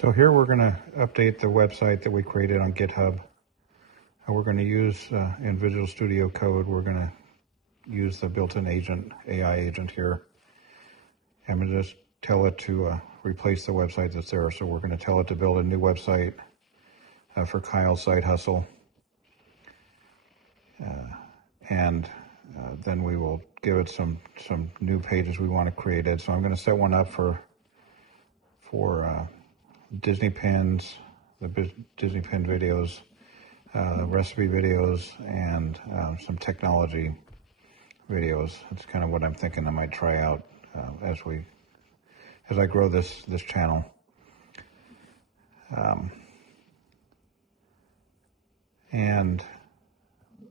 So here we're going to update the website that we created on GitHub. We're going to use in Visual Studio Code, we're going to use the built-in agent, AI agent here. I'm going to just tell it to replace the website that's there. So we're going to tell it to build a new website for Kyle's Side Hustle. And then we will give it some new pages we want to create. So I'm going to set one up for Disney pins, the Disney pin videos, recipe videos, and some technology videos. That's kind of what I'm thinking I might try out as I grow this channel. And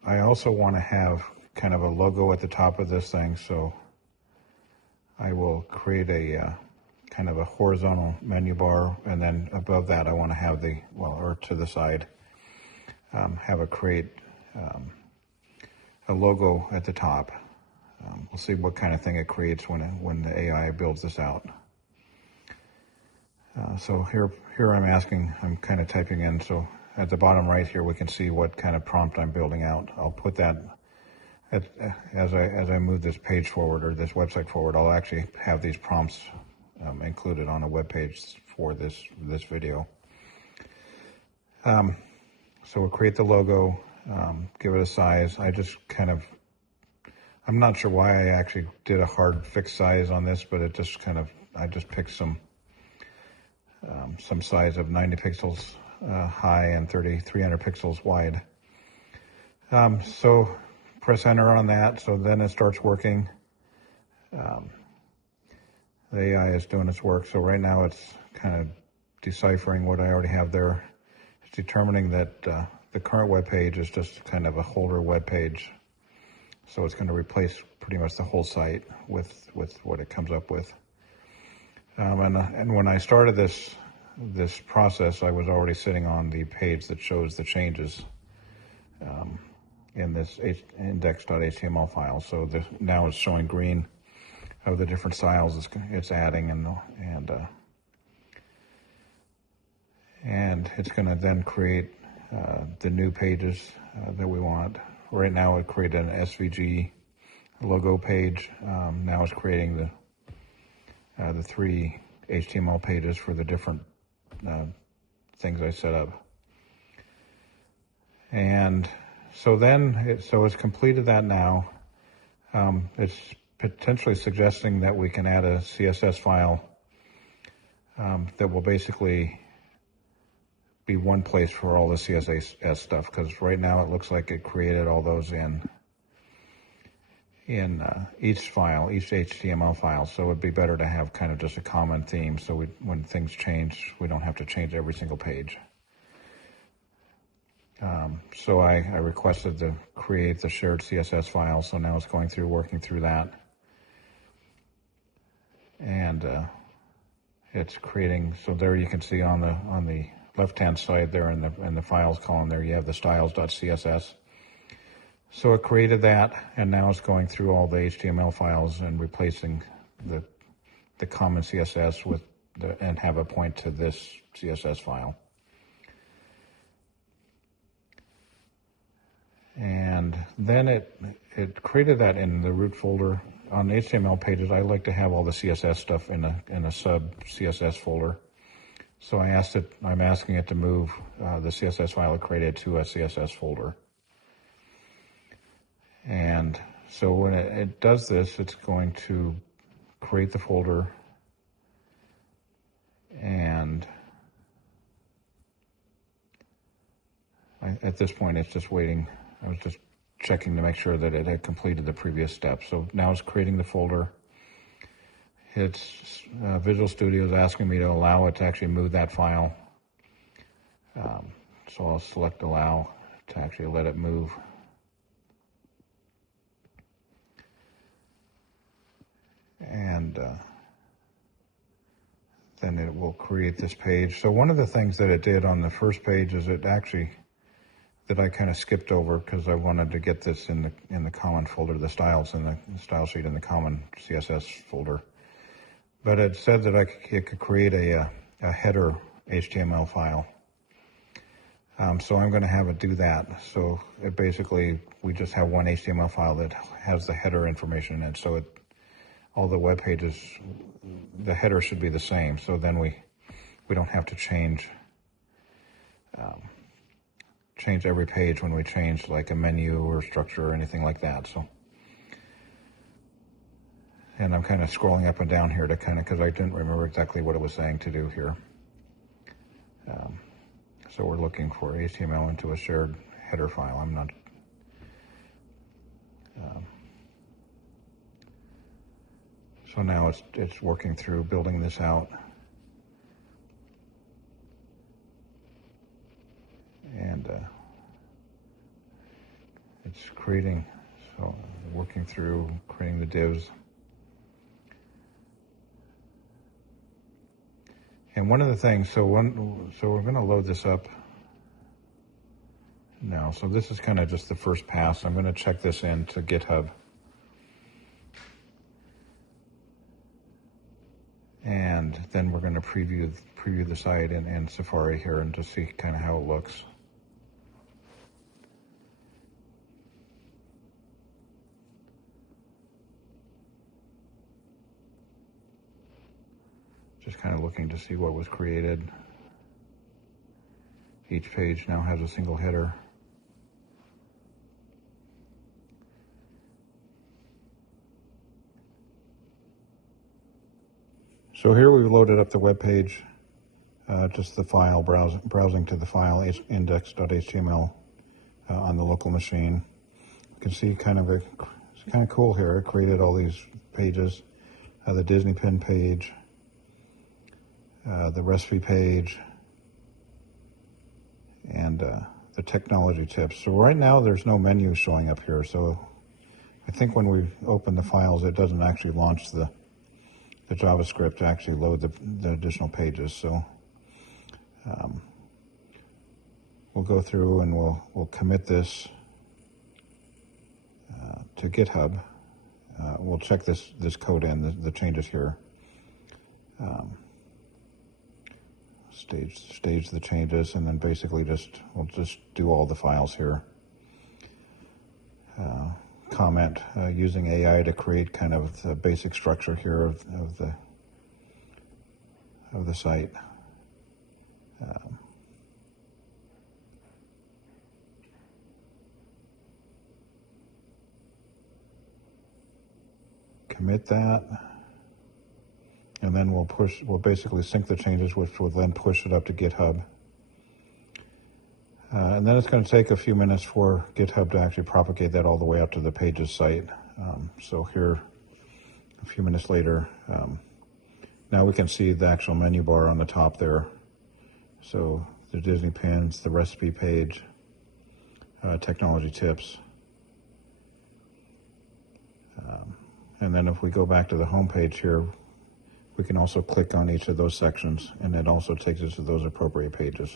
I also want to have kind of a logo at the top of this thing, so I will create a kind of a horizontal menu bar, and then above that I want to have or to the side, have it create a logo at the top. We'll see what kind of thing it creates when the AI builds this out. So here I'm kind of typing in, so at the bottom right here we can see what kind of prompt I'm building out. I'll put that as I move this page forward, or this website forward, I'll actually have these prompts included on a web page for this video. So we'll create the logo, give it a size. I'm not sure why I actually did a hard fixed size on this, but I just picked some size of 90 pixels high and 300 pixels wide. So press enter on that, so then it starts working. The AI is doing its work, so right now it's kind of deciphering what I already have there. It's determining that the current web page is just kind of a holder web page, so it's going to replace pretty much the whole site with what it comes up with. And when I started this process, I was already sitting on the page that shows the changes in this index.html file. So now it's showing green of the different styles it's adding, and it's going to then create the new pages that we want. Right now it created an SVG logo page. Now it's creating the 3 HTML pages for the different things I set up. And so it's completed that now. It's potentially suggesting that we can add a CSS file that will basically be one place for all the CSS stuff, because right now it looks like it created all those in each file, each HTML file. So it'd be better to have kind of just a common theme, so when things change, we don't have to change every single page. So I requested to create the shared CSS file, so now it's working through that. And it's creating, so there you can see on the left-hand side there in the files column there, you have the styles.css. So it created that, and now it's going through all the HTML files and replacing the common CSS and have a point to this CSS file. And then it created that in the root folder. On HTML pages, I like to have all the CSS stuff in a sub CSS folder. So I'm asking it to move the CSS file it created to a CSS folder. And so when it does this, it's going to create the folder, and at this point it's just waiting. I was just checking to make sure that it had completed the previous step. So now it's creating the folder. It's Visual Studio is asking me to allow it to actually move that file. So I'll select allow to actually let it move. And then it will create this page. So one of the things that it did on the first page is that I kind of skipped over, because I wanted to get this in the common folder, the styles in the style sheet in the common CSS folder. But it said that it could create a header HTML file. So I'm going to have it do that. So it basically, we just have one HTML file that has the header information in it. So all the web pages, the header should be the same. So then we don't have to change every page when we change like a menu or structure or anything like that. So, and I'm kind of scrolling up and down here to because I didn't remember exactly what it was saying to do here. So we're looking for HTML into a shared header file. I'm not. So now it's working through building this out. And it's creating, so working through creating the divs. And one of the things, so we're going to load this up now. So this is kind of just the first pass. I'm going to check this into GitHub. And then we're going to preview the site in Safari here and just see kind of how it looks. Just kind of looking to see what was created. Each page now has a single header. So here we've loaded up the web page, just the file, browsing to the file index.html on the local machine. You can see it's kind of cool here. It created all these pages, the Disney pin page, the recipe page, and the technology tips. So right now there's no menu showing up here. So I think when we open the files, it doesn't actually launch the JavaScript to actually load the additional pages. So we'll go through and we'll commit this to GitHub. We'll check this code in, the changes here. Stage the changes, and then basically we'll just do all the files here. Comment using AI to create kind of the basic structure here of the site. Commit that, and then we'll basically sync the changes, which will then push it up to GitHub. And then it's going to take a few minutes for GitHub to actually propagate that all the way up to the Pages site. So here, a few minutes later, now we can see the actual menu bar on the top there. So the Disney pins, the recipe page, technology tips. And then if we go back to the home page here, we can also click on each of those sections, and it also takes us to those appropriate pages.